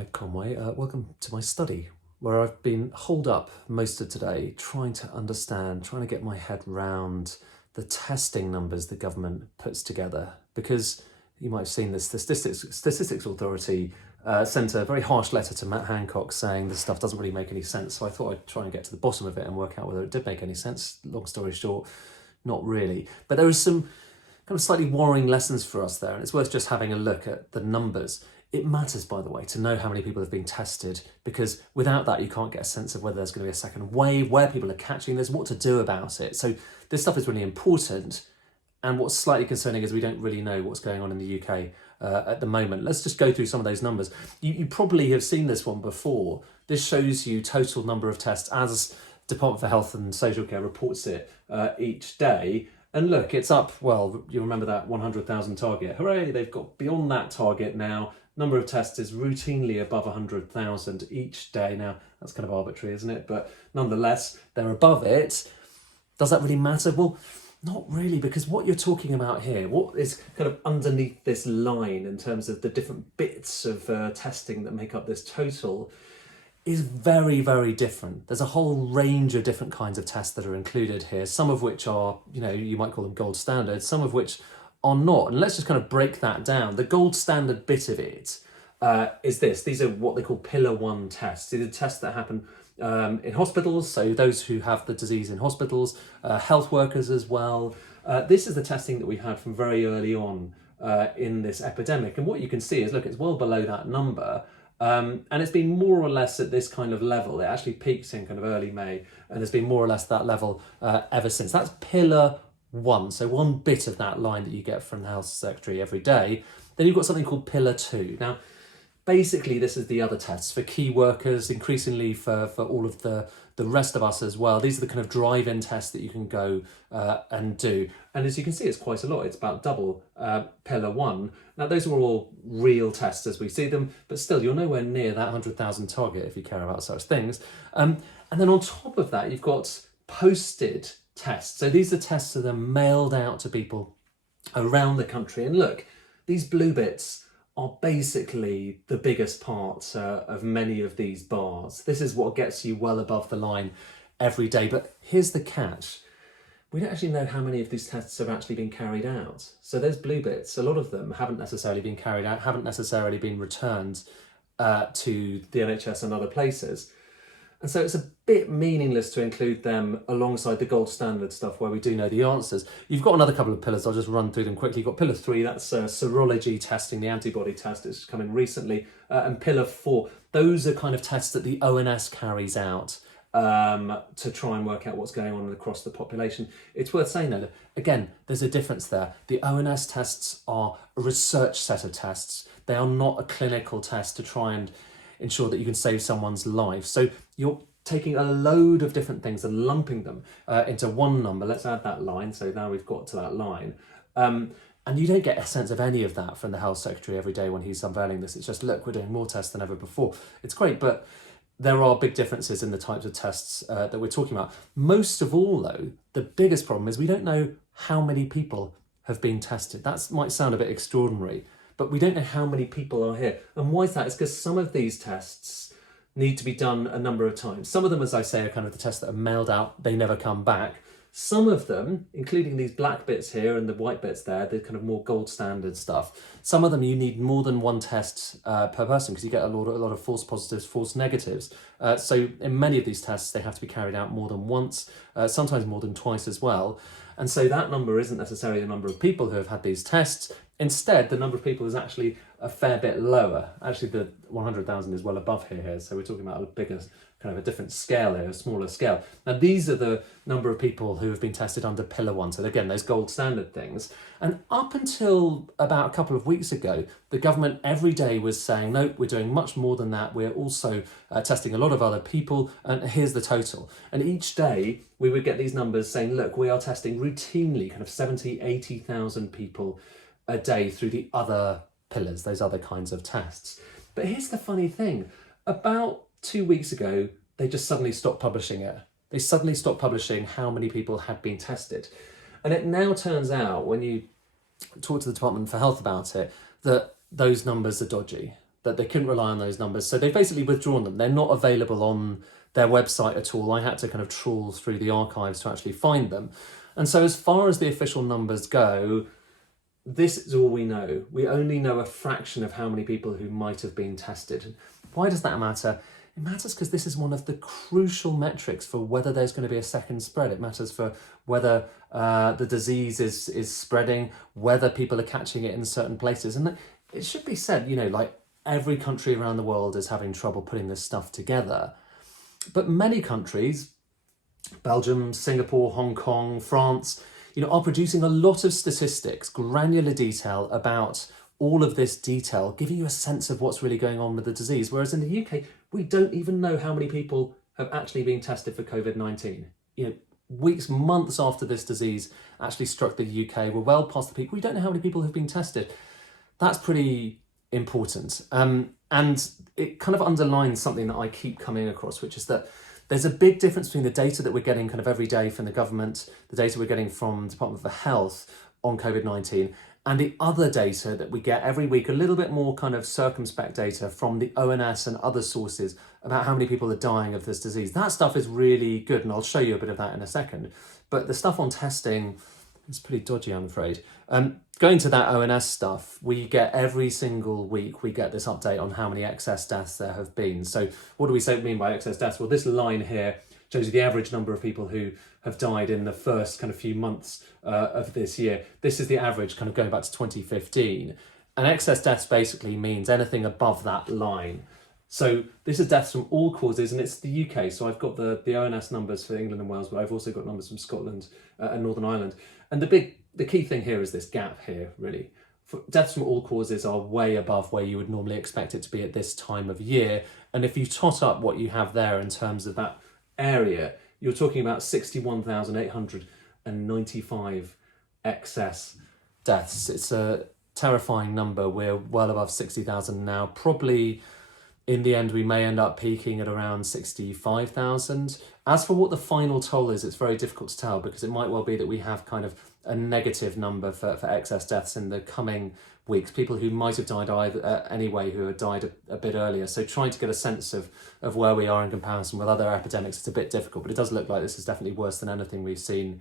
Ed Conway. Welcome to my study, where I've been holed up most of today trying to understand, trying to get my head round the testing numbers the government puts together. Because you might have seen this, the Statistics Authority sent a very harsh letter to Matt Hancock saying this stuff doesn't really make any sense. So I thought I'd try and get to the bottom of it and work out whether it did make any sense. Long story short, not really. But there are some kind of slightly worrying lessons for us there, and it's worth just having a look at the numbers. It matters, by the way, to know how many people have been tested, because without that, you can't get a sense of whether there's going to be a second wave, where people are catching this, what to do about it. So this stuff is really important. And what's slightly concerning is we don't really know what's going on in the UK at the moment. Let's just go through some of those numbers. You probably have seen this one before. This shows you total number of tests as Department for Health and Social Care reports it each day. And look, it's up, well, you remember that 100,000 target. Hooray, they've got beyond that target now. Number of tests is routinely above 100,000 each day. Now, that's kind of arbitrary, isn't it? But nonetheless, they're above it. Does that really matter? Well, not really, because what you're talking about here, what is kind of underneath this line in terms of the different bits of testing that make up this total is very, very different. There's a whole range of different kinds of tests that are included here, some of which are, you might call them gold standard, some of which are not. And let's just kind of break that down. The gold standard bit of it is this. These are what they call pillar 1 tests. These are tests that happen in hospitals, so those who have the disease in hospitals, health workers as well. This is the testing that we had from very early on in this epidemic. And what you can see is, look, it's well below that number. And it's been more or less at this kind of level. It actually peaks in kind of early May, and there's been more or less that level ever since. That's pillar 1, so one bit of that line that you get from the Health Secretary every day. Then you've got something called pillar 2. Now, basically, this is the other tests for key workers, increasingly for all of the rest of us as well. These are the kind of drive-in tests that you can go and do. And as you can see, it's quite a lot. It's about double pillar 1. Now, those are all real tests as we see them, but still, you're nowhere near that 100,000 target if you care about such things. And then on top of that, you've got posted tests. So these are tests that are mailed out to people around the country. And look, these blue bits are basically the biggest part of many of these bars. This is what gets you well above the line every day. But here's the catch. We don't actually know how many of these tests have actually been carried out. So there's blue bits. A lot of them haven't necessarily been carried out, haven't necessarily been returned to the NHS and other places. And so it's a bit meaningless to include them alongside the gold standard stuff where we do know the answers. You've got another couple of pillars. I'll just run through them quickly. You've got pillar 3, that's serology testing, the antibody test. It's coming recently. And pillar 4, those are kind of tests that the ONS carries out to try and work out what's going on across the population. It's worth saying though, again, there's a difference there. The ONS tests are a research set of tests. They are not a clinical test to try and ensure that you can save someone's life. So you're taking a load of different things and lumping them into one number. Let's add that line. So now we've got to that line. And you don't get a sense of any of that from the Health Secretary every day when he's unveiling this. It's just, look, we're doing more tests than ever before. It's great, but there are big differences in the types of tests that we're talking about. Most of all, though, the biggest problem is we don't know how many people have been tested. That might sound a bit extraordinary, but we don't know how many people are here. And why is that? It's because some of these tests need to be done a number of times. Some of them, as I say, are kind of the tests that are mailed out, they never come back. Some of them, including these black bits here and the white bits there, the kind of more gold standard stuff. Some of them you need more than one test per person because you get a lot of false positives, false negatives. So in many of these tests, they have to be carried out more than once, sometimes more than twice as well. And so that number isn't necessarily the number of people who have had these tests. Instead, the number of people is actually a fair bit lower. Actually, the 100,000 is well above here. So we're talking about a bigger, kind of a different scale here, a smaller scale. Now, these are the number of people who have been tested under pillar 1. So again, those gold standard things. And up until about a couple of weeks ago, the government every day was saying, nope, we're doing much more than that. We're also testing a lot of other people. And here's the total. And each day we would get these numbers saying, look, we are testing routinely kind of 70, 80,000 people a day through the other pillars, those other kinds of tests. But here's the funny thing. About 2 weeks ago, they just suddenly stopped publishing it. They suddenly stopped publishing how many people had been tested. And it now turns out, when you talk to the Department for Health about it, that those numbers are dodgy. that they couldn't rely on those numbers. So they've basically withdrawn them. They're not available on their website at all. I had to kind of trawl through the archives to actually find them. And so as far as the official numbers go, this is all we know. We only know a fraction of how many people who might have been tested. Why does that matter? It matters because this is one of the crucial metrics for whether there's going to be a second spread. It matters for whether the disease is spreading, whether people are catching it in certain places. And it should be said, you know, like every country around the world is having trouble putting this stuff together. But many countries, Belgium, Singapore, Hong Kong, France, you know, are producing a lot of statistics, granular detail about all of this detail, giving you a sense of what's really going on with the disease. Whereas in the UK, we don't even know how many people have actually been tested for COVID-19. You know, weeks, months after this disease actually struck the UK, we're well past the peak. We don't know how many people have been tested. That's pretty important. And it kind of underlines something that I keep coming across, which is that there's a big difference between the data that we're getting kind of every day from the government, the data we're getting from the Department of Health on COVID-19, and the other data that we get every week, a little bit more kind of circumspect data from the ONS and other sources about how many people are dying of this disease. That stuff is really good, and I'll show you a bit of that in a second. But the stuff on testing is pretty dodgy, I'm afraid. Going to that ONS stuff, we get every single week, we get this update on how many excess deaths there have been. So what do we mean by excess deaths? Well, this line here shows you the average number of people who have died in the first kind of few months of this year. This is the average kind of going back to 2015. And excess deaths basically means anything above that line. So this is deaths from all causes, and it's the UK. So I've got the ONS numbers for England and Wales, but I've also got numbers from Scotland and Northern Ireland. And the key thing here is this gap here, really. Deaths from all causes are way above where you would normally expect it to be at this time of year. And if you tot up what you have there in terms of that area, you're talking about 61,895 excess deaths. It's a terrifying number. We're well above 60,000 now. Probably in the end, we may end up peaking at around 65,000. As for what the final toll is, it's very difficult to tell, because it might well be that we have kind of a negative number for excess deaths in the coming weeks, people who might have died anyway, who had died a bit earlier. So trying to get a sense of where we are in comparison with other epidemics, it's a bit difficult, but it does look like this is definitely worse than anything we've seen,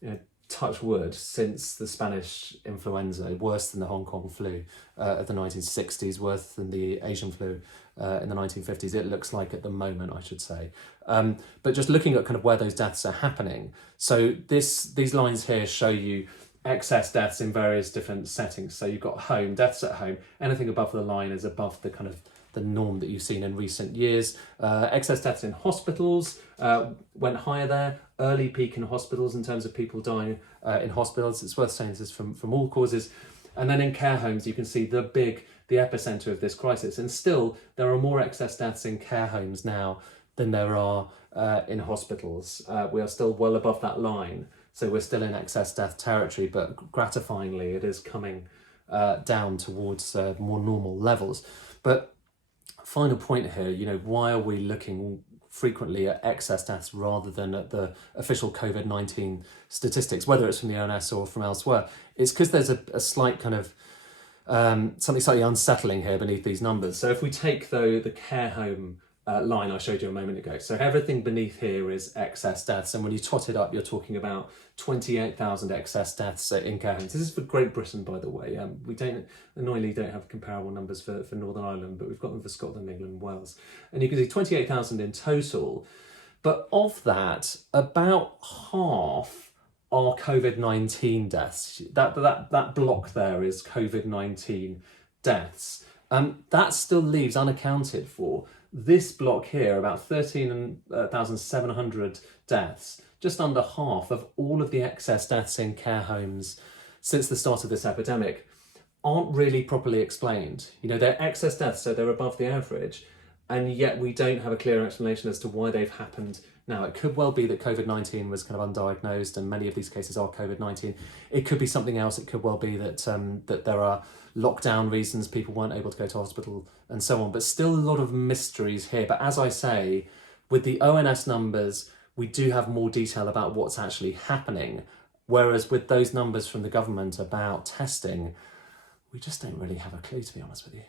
you know, touch wood, since the Spanish influenza, worse than the Hong Kong flu of the 1960s, worse than the Asian flu in the 1950s. It looks like at the moment, I should say. But just looking at kind of where those deaths are happening. So these lines here show you excess deaths in various different settings. So you've got home, deaths at home. Anything above the line is above the kind of the norm that you've seen in recent years. Excess deaths in hospitals went higher there. Early peak in hospitals in terms of people dying in hospitals. It's worth saying this is from all causes. And then in care homes, you can see the epicenter of this crisis. And still, there are more excess deaths in care homes now than there are in hospitals. We are still well above that line. So we're still in excess death territory, but gratifyingly, it is coming down towards more normal levels. But final point here, you know, why are we looking frequently at excess deaths rather than at the official COVID-19 statistics, whether it's from the ONS or from elsewhere? It's because there's a slight kind of something slightly unsettling here beneath these numbers. So if we take, though, the care home line I showed you a moment ago, so everything beneath here is excess deaths, and when you tot it up, you're talking about 28,000 excess deaths in care homes. This is for Great Britain, by the way. We annoyingly don't have comparable numbers for Northern Ireland, but we've got them for Scotland, England, and Wales. And you can see 28,000 in total, but of that, about half are COVID-19 deaths. That block there is COVID-19 deaths. That still leaves unaccounted for this block here, about 13,700 deaths, just under half of all of the excess deaths in care homes since the start of this epidemic, aren't really properly explained. You know, they're excess deaths, so they're above the average, and yet we don't have a clear explanation as to why they've happened now. It could well be that COVID-19 was kind of undiagnosed, and many of these cases are COVID-19. It could be something else. It could well be that that there are lockdown reasons, people weren't able to go to hospital and so on, but still a lot of mysteries here. But as I say, with the ONS numbers, we do have more detail about what's actually happening, whereas with those numbers from the government about testing, we just don't really have a clue, to be honest with you.